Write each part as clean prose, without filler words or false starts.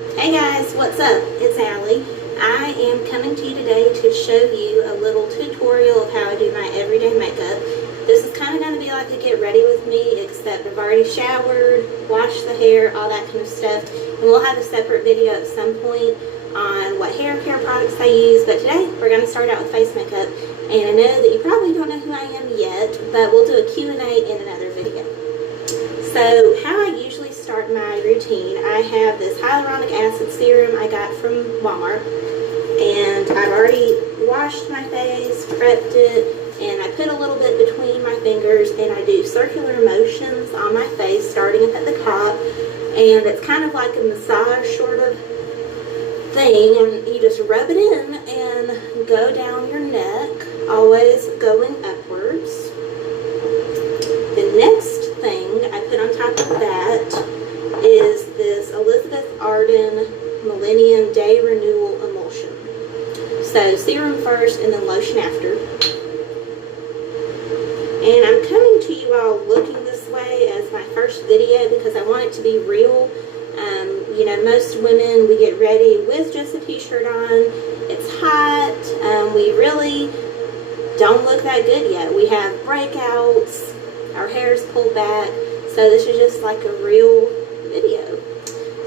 Hey guys, what's up? It's Allie. I am coming to you today to show you a little tutorial of how I do my everyday makeup. This is kind of going to be like a get ready with me, except I've already showered, washed the hair, all that kind of stuff. And we'll have a separate video at some point on what hair care products I use. But today we're going to start out with face makeup. And I know that you probably don't know who I am yet, but we'll do a Q&A in another video. So how I usually start my routine, I have this hyaluronic acid serum I got from Walmart, and I've already washed my face, prepped it, and I put a little bit between my fingers, and I do circular motions on my face, starting up at the top, and it's kind of like a massage sort of thing, and you just rub it in and go down your neck, always going upwards. The next thing I put on top of that is this Elizabeth Arden Millennium Day Renewal Emulsion. So serum first and then lotion after. And I'm coming to you all looking this way as my first video because I want it to be real. You know, most women, we get ready with just a t-shirt on. It's hot. We really don't look that good yet. We have breakouts. Our hair is pulled back, so this is just like a real video.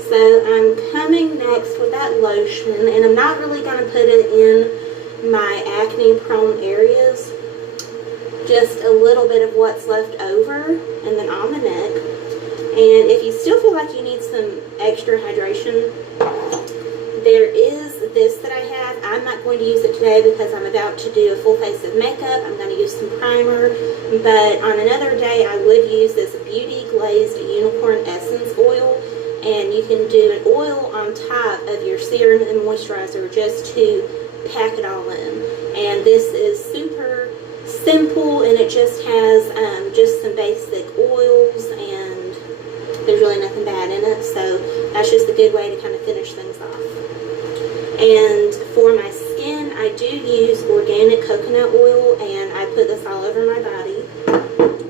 So I'm coming next with that lotion, and I'm not really going to put it in my acne prone areas, just a little bit of what's left over, and then on the neck. And if you still feel like you need some extra hydration, there is this that I have. I'm not going to use it today because I'm about to do a full face of makeup. I'm going to use some primer, but on another day I would use this Beauty Glazed Unicorn Essence Oil, and you can do an oil on top of your serum and moisturizer just to pack it all in. And this is super simple, and it just has just some basic oils, and there's really nothing bad in it, so that's just a good way to kind of finish things off. And for my skin, I do use organic coconut oil, and I put this all over my body,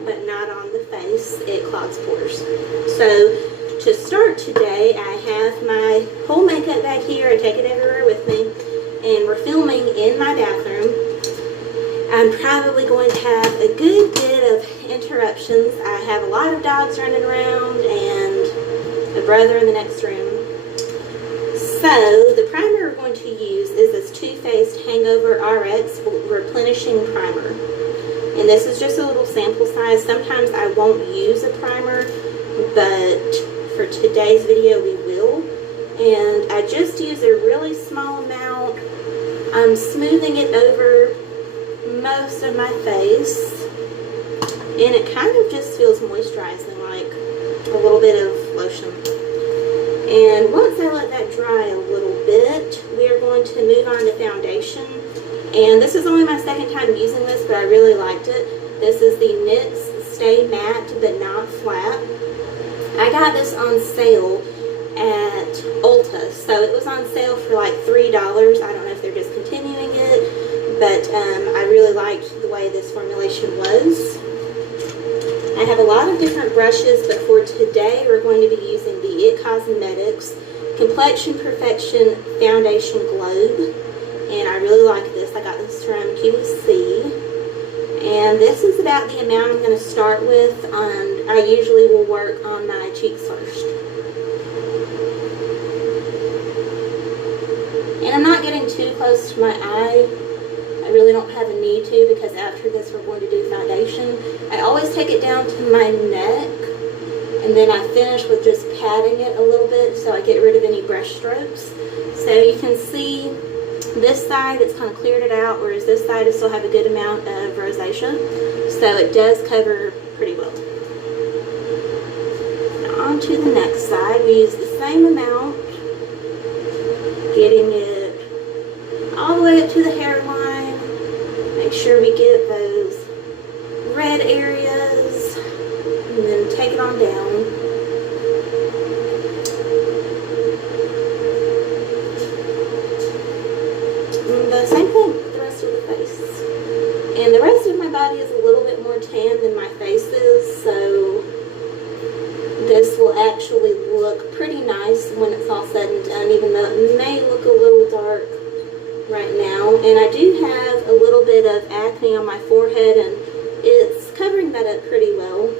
but not on the face. It clogs pores. So to start today, I have my whole makeup bag here. I take it everywhere with me, and we're filming in my bathroom. I'm probably going to have a good bit of interruptions. I have a lot of dogs running around and a brother in the next room. So the primer we're going to use is this Too Faced Hangover RX Replenishing Primer. And this is just a little sample size. Sometimes I won't use a primer, but for today's video we will. And I just use a really small amount. I'm smoothing it over most of my face, and it kind of just feels moisturizing, like a little bit of lotion. And once I let that dry a little bit, we are going to move on to foundation. And this is only my second time using this, but I really liked it. This is the NYX Stay Matte But Not Flat. I got this on sale at Ulta, so it was on sale for like $3. I don't know if they're discontinuing it, but I really liked the way this formulation was. I have a lot of different brushes, but for today we're going to be using the IT Cosmetics Complexion Perfection Foundation Globe, and I really like this. I got this from QVC, and this is about the amount I'm going to start with, and I usually will work on my cheeks first. And I'm not getting too close to my eye. I really don't have a need to, because after this we're going to do foundation. I always take it down to my neck, and then I finish with just patting it a little bit so I get rid of any brush strokes. So you can see this side, it's kind of cleared it out, whereas this side I still have a good amount of rosacea. So it does cover pretty well. Now on to the next side, we use the same amount, getting it all the way up to the hairline. Make sure we get those red areas, and then take it on down. And the same thing with the rest of the face. And the rest of my body is a little bit more tan than my face is, so this will actually look pretty nice when it's all said and done, even though it may look a little dark right now. And I do have a little bit of acne on my forehead, and it's covering that up pretty well.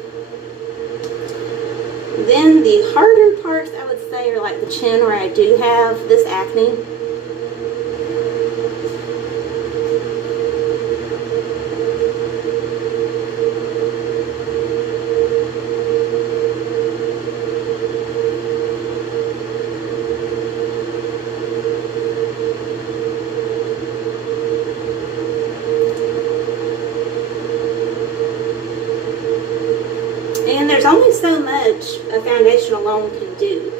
Then the harder parts, I would say, are like the chin, where I do have this acne. And there's only so much a foundation alone can do.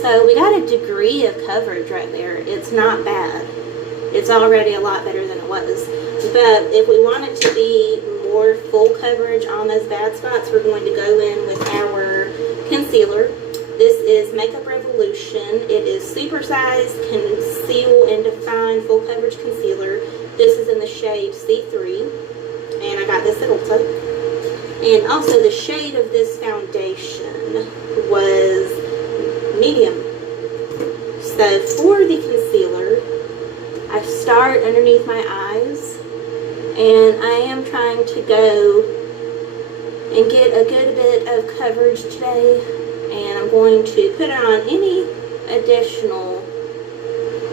So we got a degree of coverage right there. It's not bad. It's already a lot better than it was. But if we want it to be more full coverage on those bad spots, we're going to go in with our concealer. This is Makeup Revolution. It is supersized, conceal and define full coverage concealer. This is in the shade C3. And I got this at Ulta. And also the shade of this foundation was medium. So for the concealer, I start underneath my eyes, and I am trying to go and get a good bit of coverage today. And I'm going to put on any additional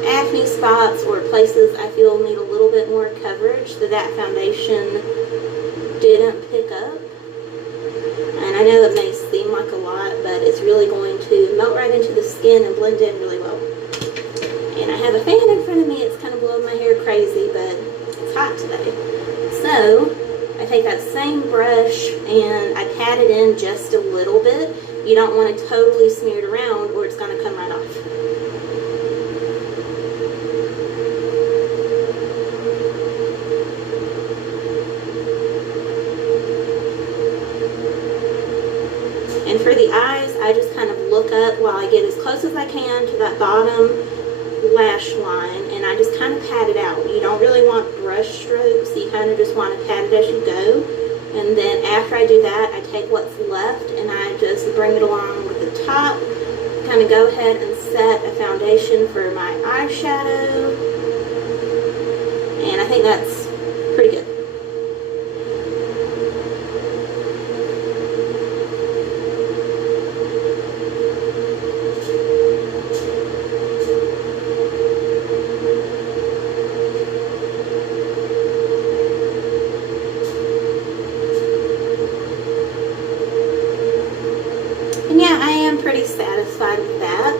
acne spots or places I feel need a little bit more coverage that foundation didn't pick up. And I know it may seem like a lot, but it's really going to melt right into the skin and blend in really well. And I have a fan in front of me. It's kind of blowing my hair crazy, but it's hot today. So I take that same brush and I pat it in just a little bit. You don't want to totally smear it around or it's going to come right off. And for the eyes, I just kind of look up while I get as close as I can to that bottom lash line, and I just kind of pat it out. You don't really want brush strokes. You kind of just want to pat it as you go. And then after I do that, I take what's left and I just bring it along with the top. Kind of go ahead and set a foundation for my eyeshadow. And I think that's pretty good. Pretty satisfied with that.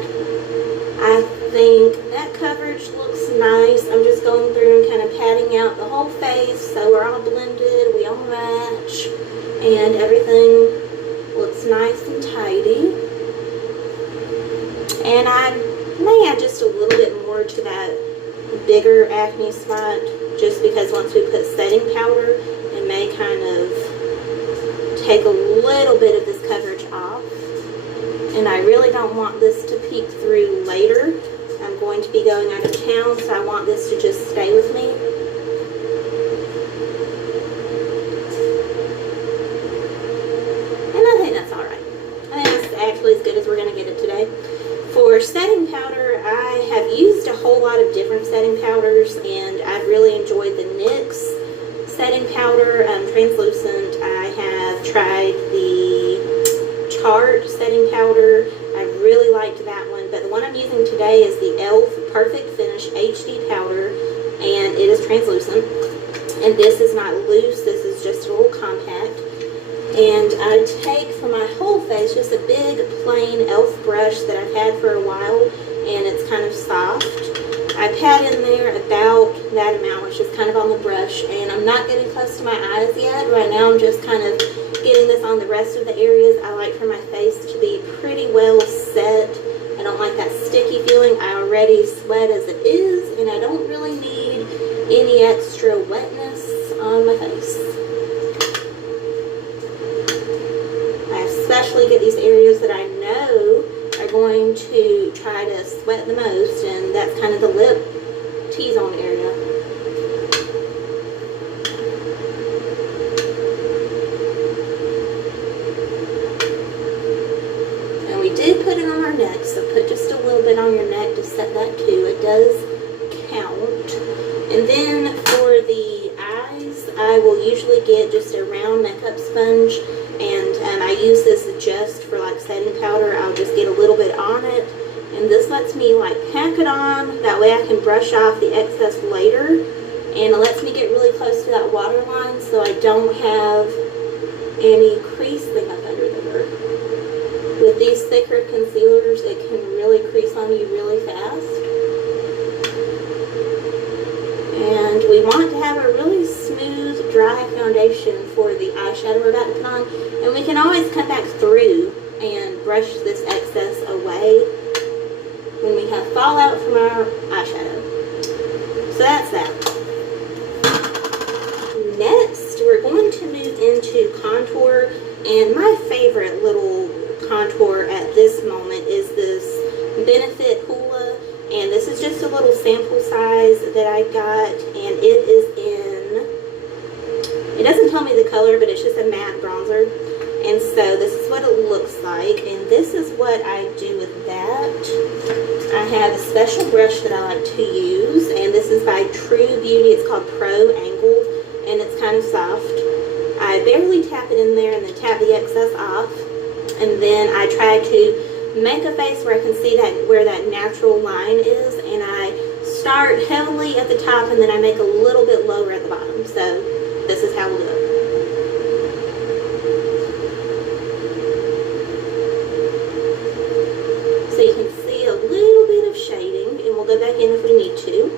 I think that coverage looks nice. I'm just going through and kind of patting out the whole face so we're all blended, we all match, and everything looks nice and tidy. And I may add just a little bit more to that bigger acne spot, just because once we put setting powder, it may kind of take a little bit of this coverage off. And I really don't want this to peek through later. I'm going to be going out of town, so I want this to just stay with me. And I think that's alright. I think that's actually as good as we're going to get it today. For setting powder, I have used a whole lot of different setting powders, and I've really enjoyed the NYX setting powder, translucent. I have tried the Tarte setting powder. I really liked that one, but the one I'm using today is the e.l.f. Perfect Finish HD powder, and it is translucent. And this is not loose, this is just a little compact. And I take for my whole face just a big plain e.l.f. brush that I've had for a while, and it's kind of soft. I pat in there about that amount, which is kind of on the brush, and I'm not getting close to my eyes yet. Right now I'm just kind of getting this on the rest of the areas. I like for my face to be pretty well set. I don't like that sticky feeling. I already sweat as it is, and I don't really need any extra wetness on my face. I especially get these areas that I know are going to try to sweat the most, and that's kind of the lip T-zone area. And we did put it on our neck, so put just a little bit bit on your neck to set that too. It does count. And then for the eyes, I will usually get just a round makeup sponge, and I use this just for like setting powder. I'll just get a little bit on it, and this lets me like pack it on. That way I can brush off the excess later, and it lets me get really close to that waterline so I don't have any crease thing up under there. With these thicker concealers, it can really crease on you really fast. And we want to have a really smooth, dry foundation for the eyeshadow we're about to put on. And we can always come back through and brush this excess away when we have fallout from our eyeshadow. So that's that. Next, we're going to move into contour. And my favorite little contour at this moment is this Benefit Hoola. And this is just a little sample size that I got, and it is in, it doesn't tell me the color, but it's just a matte bronzer. And so this is what it looks like, and this is what I do with that. I have a special brush that I like to use, and this is by True Beauty. It's called Pro Angled, and it's kind of soft. I barely tap it in there and then tap the excess off, and then I try to make a face where I can see that where that natural line is, and I start heavily at the top and then I make a little bit lower at the bottom. So this is how we'll do it. So you can see a little bit of shading, and we'll go back in if we need to.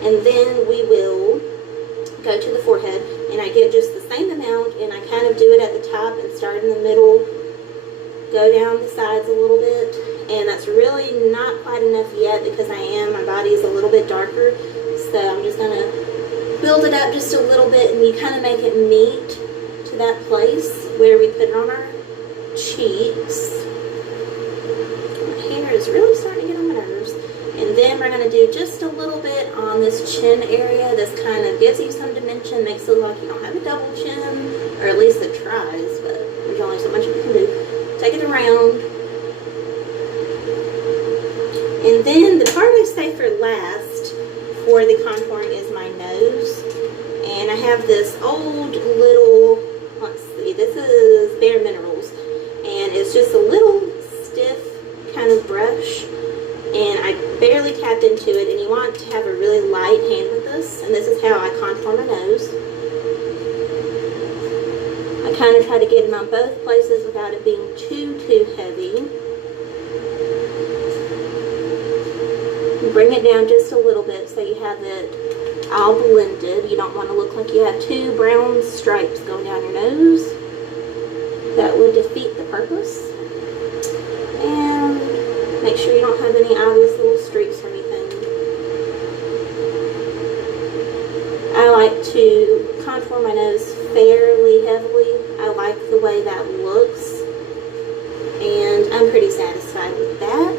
And then we will go to the forehead, and I get just the same amount, and I kind of do it at the top and start in the middle, go down the sides a little bit, and that's really not quite enough yet because my body is a little bit darker, so I'm just going to build it up just a little bit, and you kind of make it meet to that place where we put it on our cheeks. My hair is really starting to get on my nerves. And then we're going to do just a little bit on this chin area. This kind of gives you some dimension, makes it look like you don't have a double chin, or at least it tries, but there's only so much you can do. Take it around. And then the part I save for last for the contouring is my nose. And I have this old little, let's see, this is Bare Minerals. And it's just a little stiff kind of brush. And I barely tapped into it, and you want to have a really light hand with this, and this is how I contour my nose. I kind of try to get it on both places without it being too heavy. Bring it down just a little bit so you have it all blended. You don't want to look like you have two brown stripes going down your nose. That would defeat the purpose. And make sure you don't have any obvious little streaks or anything. I like to contour my nose fairly heavily. I like the way that looks, and I'm pretty satisfied with that.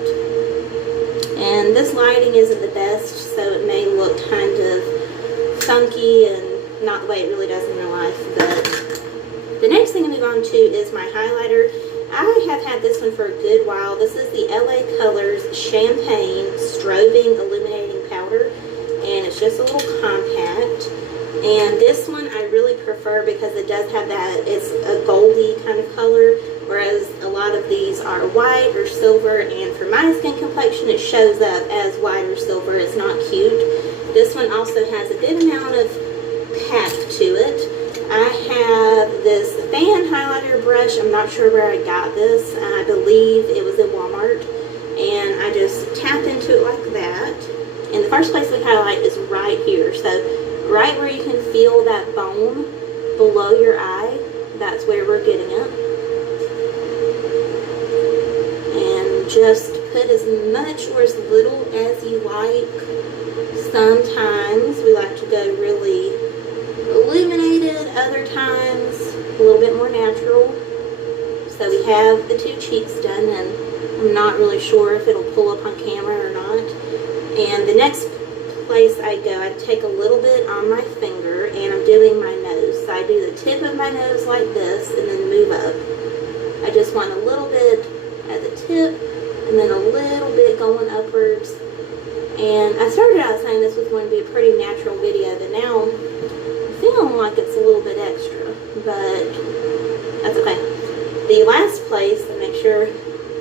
And this lighting isn't the best, so it may look kind of funky and not the way it really does in real life. But the next thing I move on to is my highlighter. I have had this one for a good while. This is the LA Colors Champagne Strobing Illuminating Powder, and it's just a little compact. And this one I really prefer because it does have that, it's a goldy kind of color, whereas a lot of these are white or silver, and for my skin complexion it shows up as white or silver. It's not cute. This one also has a good amount of pack to it. I have this fan highlighter brush. I'm not sure where I got this. I believe it was in Walmart. And I just tap into it like that. And the first place we highlight is right here. So right where you can feel that bone below your eye, that's where we're getting it. And just put as much or as little as you like. Sometimes we like to go really illuminated, other times a little bit more natural. So we have the two cheeks done, and I'm not really sure if it'll pull up on camera or not. And the next place I go, I take a little bit on my finger and I'm doing my nose. So I do the tip of my nose like this and then move up. I just want a little bit at the tip and then a little bit going upwards. And I started out saying this was going to be a pretty natural video, but now I'm feeling like it's a little bit extra, but that's okay. The last place, to make sure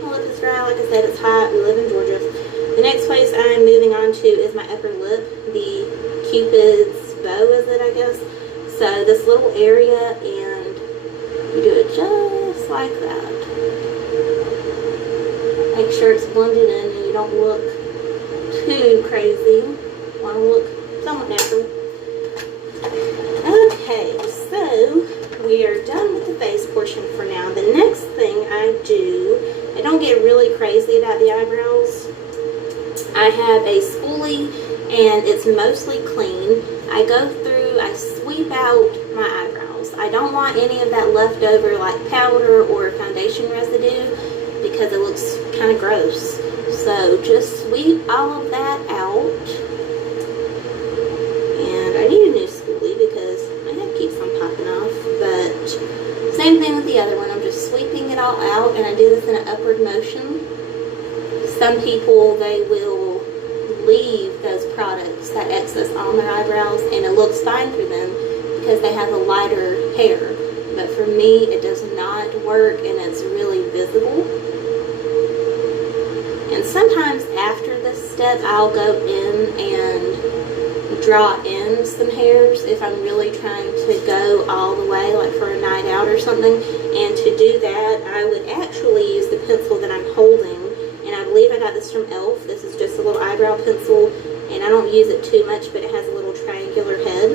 my lip is dry, like I said, it's hot, we live in Georgia. The next place I'm moving on to is my upper lip, the Cupid's bow is it, I guess. So this little area, and you do it just like that. Make sure it's blended in and you don't look too crazy. You want to look somewhat natural. Okay, so we are done with the face portion for now. The next thing I do, I don't get really crazy about the eyebrows. I have a spoolie and it's mostly clean. I go through, I sweep out my eyebrows. I don't want any of that leftover like powder or foundation residue because it looks kind of gross. So just sweep all of that out. And I need a new spoolie because my head keeps on popping off. But same thing with the other one. I'm just sweeping it all out and I do this in an upward motion. Some people, they will leave those products, that excess on their eyebrows, and it looks fine for them because they have a lighter hair. But for me, it does not work and it's really visible. And sometimes after this step, I'll go in and draw in some hairs if I'm really trying to go all the way, like for a night out or something. And to do that, I would actually use the pencil that I'm holding. And I believe I got this from e.l.f. This is just a little eyebrow pencil, and I don't use it too much, but it has a little triangular head.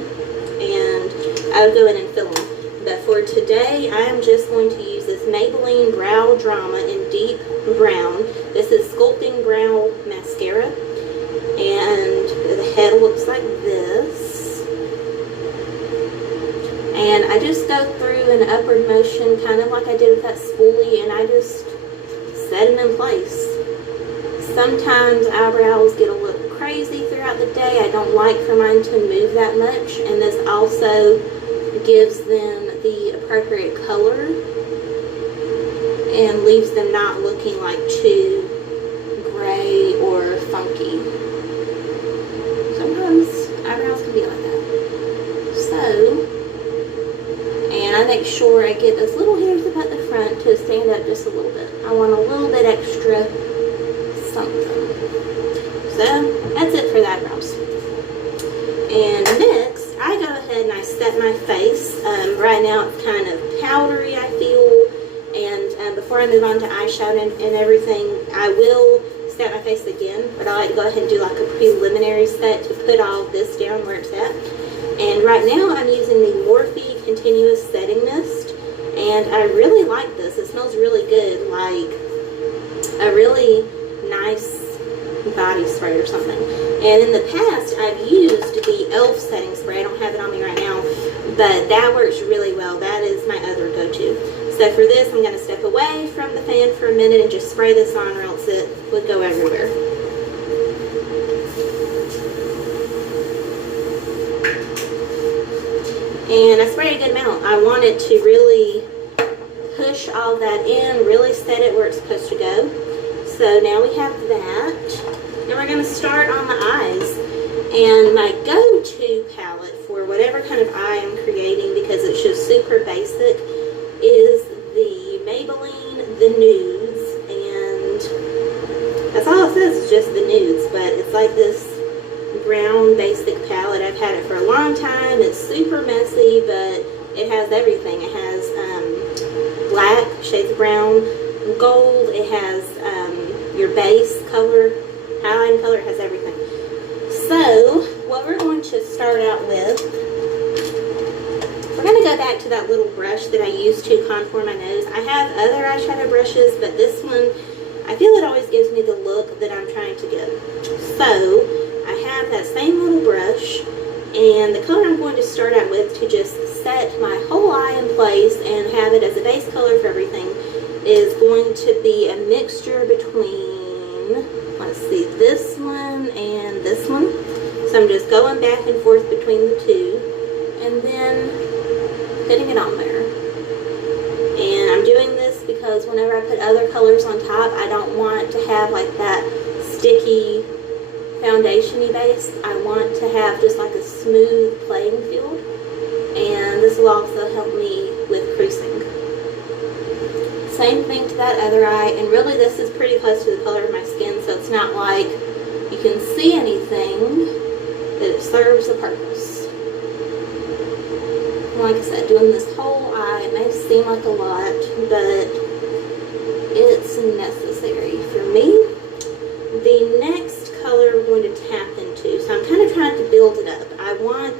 And I would go in and fill them. But for today, I am just going to use this Maybelline Brow Drama in Deep Brown. This is Sculpting Brow Mascara. And the head looks like this. And I just go through an upward motion, kind of like I did with that spoolie, and I just set them in place. Sometimes eyebrows get a little crazy throughout the day. I don't like for mine to move that much, and this also gives them the appropriate color and leaves them not looking like too gray or funky. Sometimes eyebrows can be like that. So, and I make sure I get those little hairs up at the front to stand up just a little bit. I want a little bit extra something. So that's it for the eyebrows. And next, I go ahead and I set my face. Right now it's kind of powdery, I feel. And before I move on to eyeshadow and everything, I will set my face again. But I like to go ahead and do like a preliminary set to put all this down where it's at. And right now I'm using the Morphe Continuous Setting Mist. And I really like this. It smells really good, like a really nice body spray or something. And in the past, I've used the e.l.f. setting spray. I don't have it on me right now, but that works really well. That is my other go-to. So for this, I'm going to step away from the fan for a minute and just spray this on, or else it would go everywhere. And I sprayed a good amount. I want it to really push all that in, really set it where it's supposed to go. So now we have that. And we're going to start on the eyes. And my go-to palette for whatever kind of eye I'm creating, because it's just super basic, is the Maybelline The Nudes. And that's all it says, is just the nudes. But it's like this brown basic palette. I've had it for a long time. It's super messy, but it has everything. It has black, shades of brown, gold. It has your base color, highlighting color. It has everything. So what we're going to start out with, we're going to go back to that little brush that I used to contour my nose. I have other eyeshadow brushes, but this one, I feel it always gives me the look that I'm trying to get. So I have that same little brush, and the color I'm going to start out with to just set my whole eye in place and have it as a base color for everything is going to be a mixture between between, let's see, this one and this one. So I'm just going back and forth between the two and then putting it on there. And I'm doing this because whenever I put other colors on top, I don't want to have like that sticky foundation-y base. I want to have just like a smooth playing field. And this will also help me with creasing. Same thing to that other eye, and really this is pretty close to the color of my skin, so it's not like you can see anything, but it serves a purpose. Like I said, doing this whole eye may seem like a lot, but it's necessary for me. The next color we're going to tap into, so I'm kind of trying to build it up. I want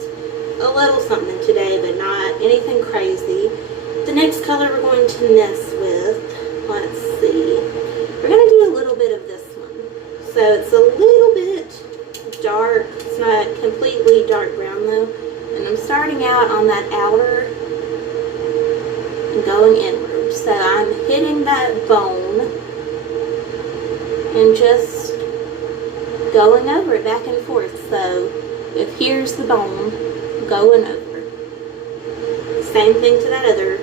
a little something today, but not anything crazy. The next color we're going to mess with, let's see, we're going to do a little bit of this one. So it's a little bit dark. It's not completely dark brown though. And I'm starting out on that outer and going inward. So I'm hitting that bone and just going over it back and forth. So if here's the bone, going over. Same thing to that other.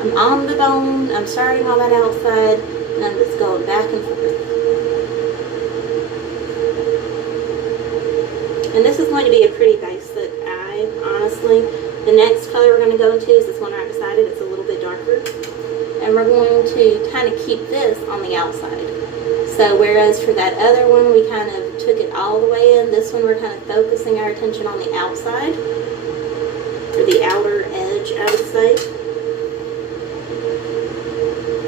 I'm on the bone, I'm starting on that outside, and I'm just going back and forth. And this is going to be a pretty basic eye, honestly. The next color we're going to go into is this one right beside it. It's a little bit darker. And we're going to kind of keep this on the outside. So whereas for that other one, we kind of took it all the way in, this one we're kind of focusing our attention on the outside, or the outer edge, I would say.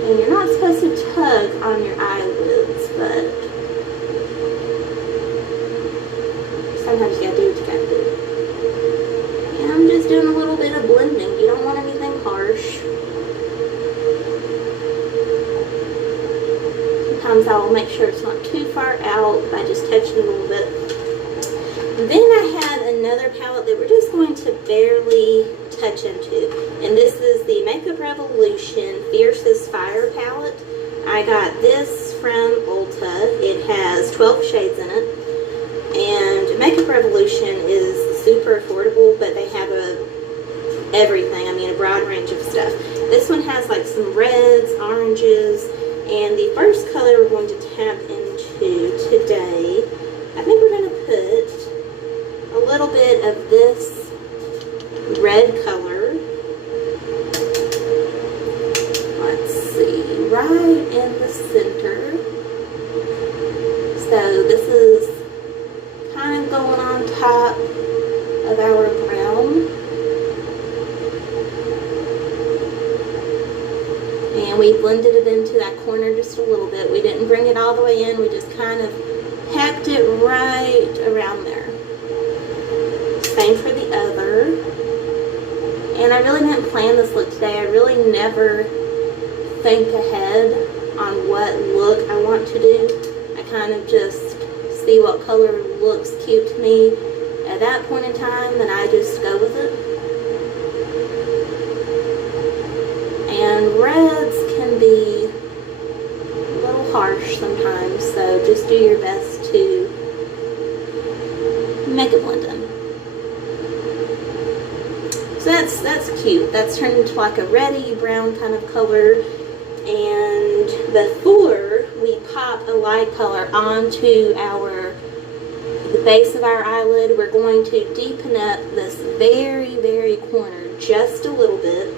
And you're not supposed to tug on your eyelids, but sometimes you gotta do what you gotta do. And I'm just doing a little bit of blending. You don't want anything harsh. Sometimes I will make sure it's not too far out by just touching it a little bit. And then I have another palette that we're just going to barely touch into. And this is the Makeup Revolution Fiercest Fire palette. I got this from Ulta. It has 12 shades in it. And Makeup Revolution is super affordable, but they have everything. I mean, a broad range of stuff. This one has like some reds, oranges, and the first color we're going to tap into today, I think we're going to put a little bit of this red color. Let's see, right in the center. So this is kind of going on top of our brown. And we blended it into that corner just a little bit. We didn't bring it all the way in. We just kind of packed it right around there. Same for the other. And I really didn't plan this look today. I really never think ahead on what look I want to do. I kind of just see what color looks cute to me at that point in time, and I just go with it. And reds can be a little harsh sometimes, so just do your best to make it blend in. So that's cute. That's turned into like a reddy brown kind of color. And before we pop a light color onto the base of our eyelid, we're going to deepen up this very, very corner just a little bit.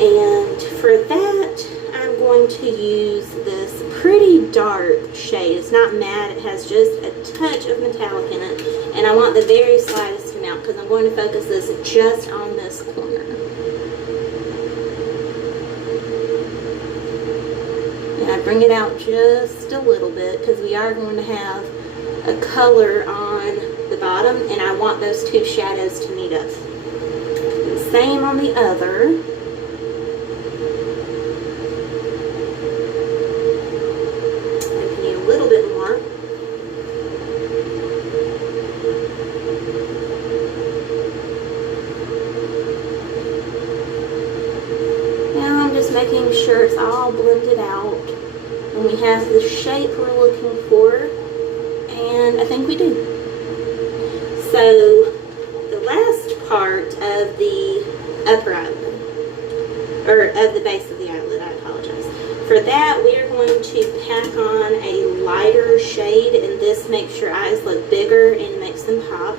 And for that, I'm going to use this pretty dark shade. It's not matte, it has just a touch of metallic in it. And I want the very slightest amount because I'm going to focus this just on this corner. And I bring it out just a little bit because we are going to have a color on the bottom, and I want those two shadows to meet up. And same on the other. Making sure it's all blended out when we have the shape we're looking for, and I think we do. So the last part of the upper eyelid, or of the base of the eyelid, I apologize. For that, we are going to pack on a lighter shade, and this makes your eyes look bigger and makes them pop.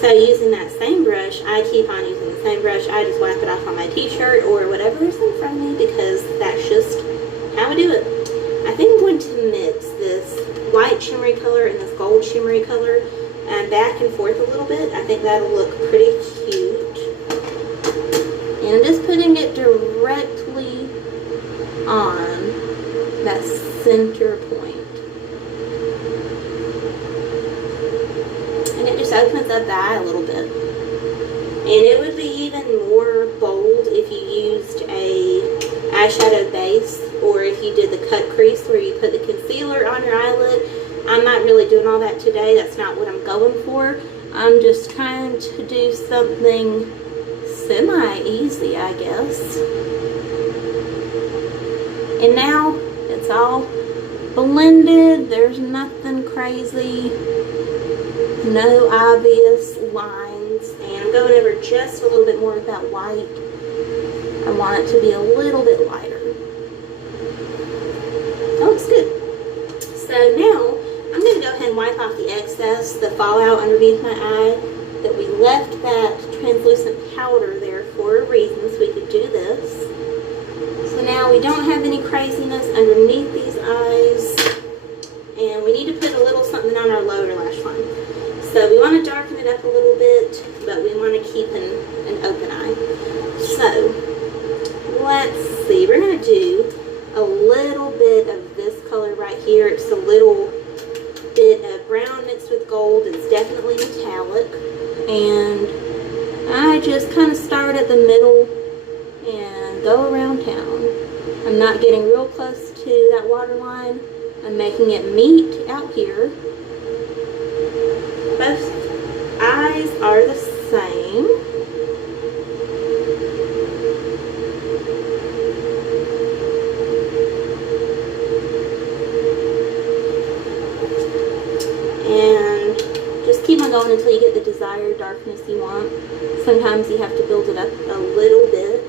So using that same brush, I keep on using the same brush. I just wipe it off on my t-shirt or whatever is in front of me because that's just how I do it. I think I'm going to mix this white shimmery color and this gold shimmery color back and forth a little bit. I think that'll look pretty cute. And I'm just putting it directly on that center point. And it just opens up the eye a little bit. And it would be even more bold if you used a eyeshadow base, or if you did the cut crease where you put the concealer on your eyelid. I'm not really doing all that today. That's not what I'm going for. I'm just trying to do something semi-easy, I guess. And now it's all blended. There's nothing crazy. No obvious lines. And I'm going over just a little bit more with that white. I want it to be a little bit lighter. That looks good. So now I'm going to go ahead and wipe off the excess, the fallout underneath my eye, that we left that translucent powder there for a reason, so we could do this. So now we don't have any craziness underneath these eyes, and we need to put a little something on our lower lash line. So we want to darken it up a little bit, but we want to keep an open eye. So let's see, we're going to do a little bit of this color right here. It's a little bit of brown mixed with gold. It's definitely metallic, and I just kind of start at the middle and go around town. I'm not getting real close to that waterline. I'm making it meet out here. Both eyes are the same. And just keep on going until you get the desired darkness you want. Sometimes you have to build it up a little bit.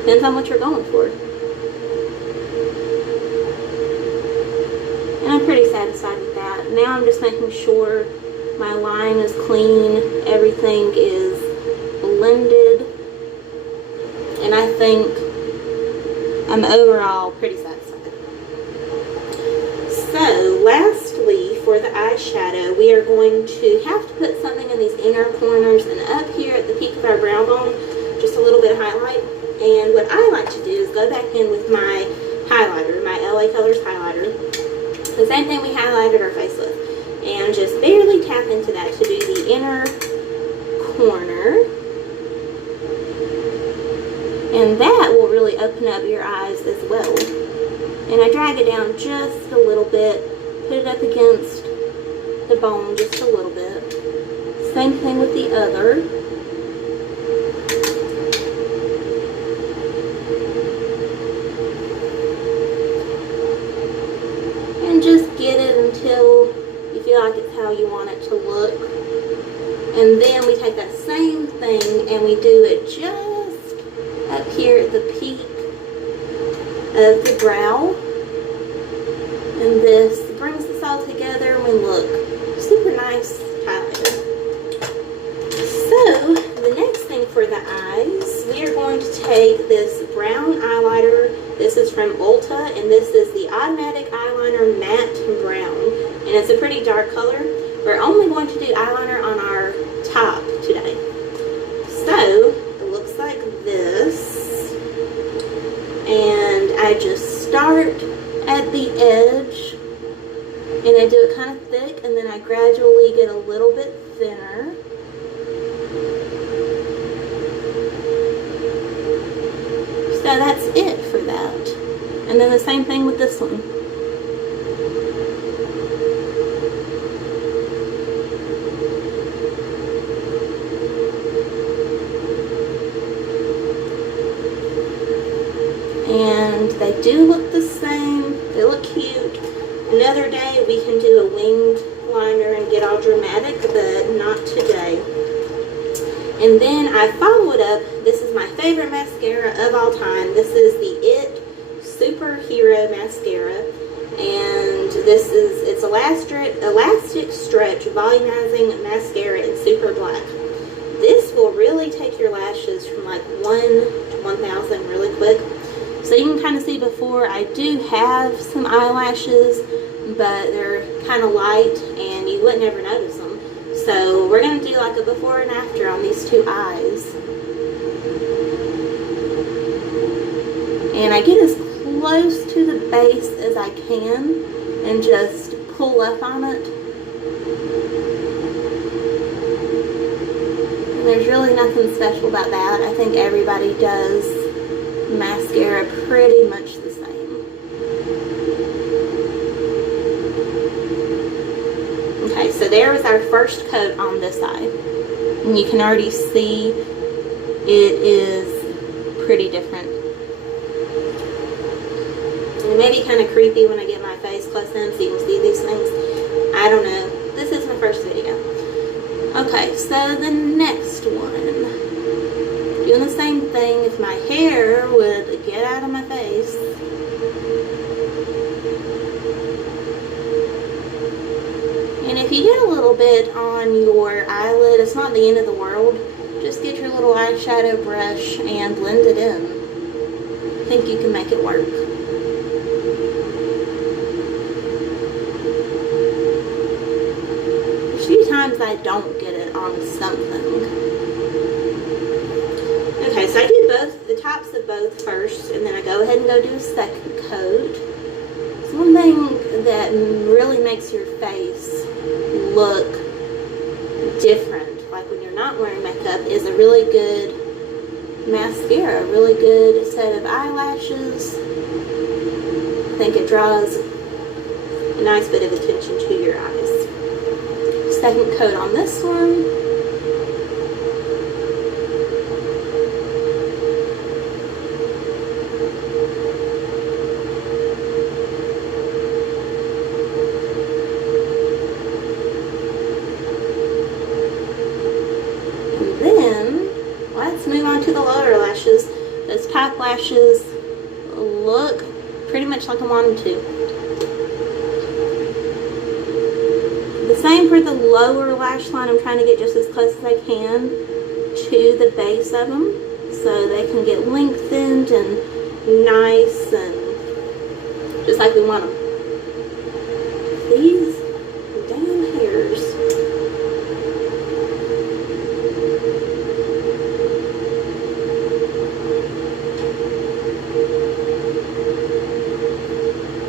Depends on what you're going for. And I'm pretty satisfied with that. Now I'm just making sure my line is clean, everything is blended, and I think I'm overall pretty satisfied. So lastly, for the eyeshadow, we are going to have to put something in these inner corners and up here at the peak of our brow bone, just a little bit of highlight. And what I like to do is go back in with my highlighter, my LA Colors highlighter, the same thing we highlighted our face with, and just barely tap into that to do the inner corner. And that will really open up your eyes as well. And I drag it down just a little bit, put it up against the bone just a little bit. Same thing with the other. And just get it until you feel like it's how you want it to look. And then we take that same thing and we do it just up here at the peak of the brow. And this brings this all together and we look super nice highlighted. So the next thing for the eyes, we are going to take this brown eyeliner. This is from Ulta, and this is the Automatic Eyeliner Matte Brown. And it's a pretty dark color. We're only going to do eyeliner on our top today. So it looks like this. And I just start at the edge, and I do it kind of thick, and then I gradually get a little bit thinner. So that's it for that. And then the same thing with this one. And they do look the same. They look cute. Another day we can do a winged liner and get all dramatic, but not today. And then I followed up, this is my favorite mascara of all time. This is the IT Superhero Mascara. And it's Elastic Stretch Volumizing Mascara in Super Black. This will really take your lashes from like 1 to 1,000 really quick. So you can kind of see before, I do have some eyelashes, but they're kind of light and you wouldn't ever notice them. So we're going to do like a before and after on these two eyes. And I get as close to the base as I can and just pull up on it. And there's really nothing special about that. I think everybody does mascara pretty much the same. Okay, so there was our first coat on this side. And you can already see it is pretty different. It may be kind of creepy when I get my face close in so you can see these things. I don't know. This is my first video. Okay, so the next one. Doing the same thing. If my hair would get out of my face. And if you get a little bit on your eyelid, it's not the end of the world. Just get your little eyeshadow brush and blend it in. I think you can make it work. Times I don't get it on something. Okay, so I do both, the tops of both first, and then I go ahead and go do a second coat. So one thing that really makes your face look different, like when you're not wearing makeup, is a really good mascara, a really good set of eyelashes. I think it draws a nice bit of attention to your eyes. Second coat on this one. And then let's move on to the lower lashes. Those top lashes look pretty much like I want them to. Same for the lower lash line. I'm trying to get just as close as I can to the base of them so they can get lengthened and nice and just like we want them. These damn hairs.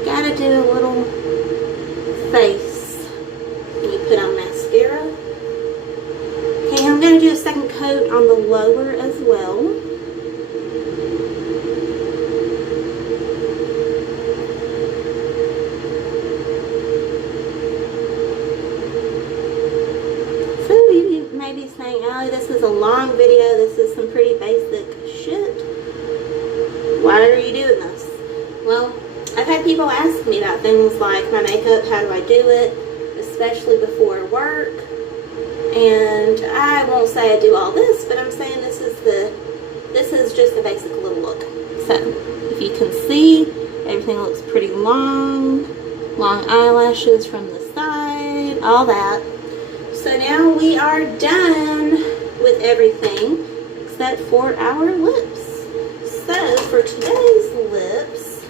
Gotta do a little face. Put on mascara. Okay, I'm going to do a second coat on the lower as well. So you may be saying, Allie, this is a long video. This is some pretty basic shit. Why are you doing this? Well, I've had people ask me about things like my makeup, how do I do it? Especially before work, and I won't say I do all this, but I'm saying this is just a basic little look. So if you can see, everything looks pretty long eyelashes from the side, all that. So now we are done with everything except for our lips. So for today's lips,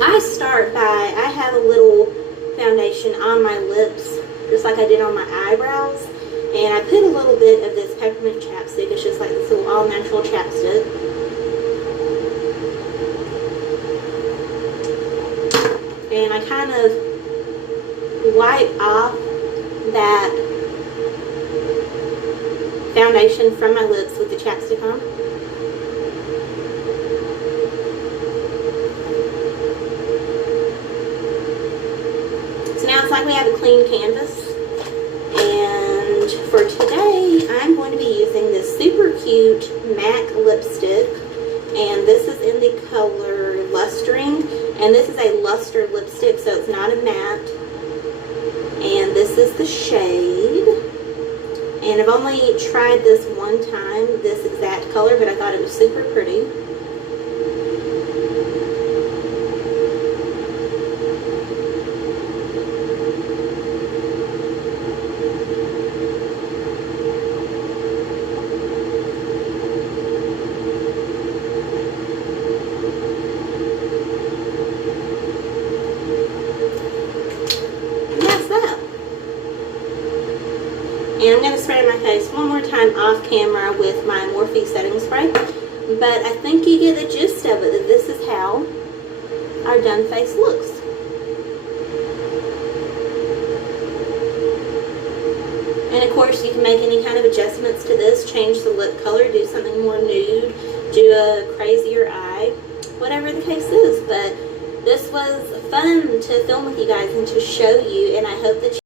I start by, I have a little foundation on my lips, just like I did on my eyebrows, and I put a little bit of this peppermint chapstick. It's just like this little all-natural chapstick. And I kind of wipe off that foundation from my lips with the chapstick on. Now it's like we have a clean canvas, and for today I'm going to be using this super cute MAC lipstick, and this is in the color Luster lustering, and this is a luster lipstick, so it's not a matte. And this is the shade. And I've only tried this one time, this exact color, but I thought it was super pretty. And I'm going to spray my face one more time off camera with my Morphe setting spray. But I think you get the gist of it, that this is how our done face looks. And of course you can make any kind of adjustments to this, change the lip color, do something more nude, do a crazier eye, whatever the case is. But this was fun to film with you guys and to show you, and I hope that you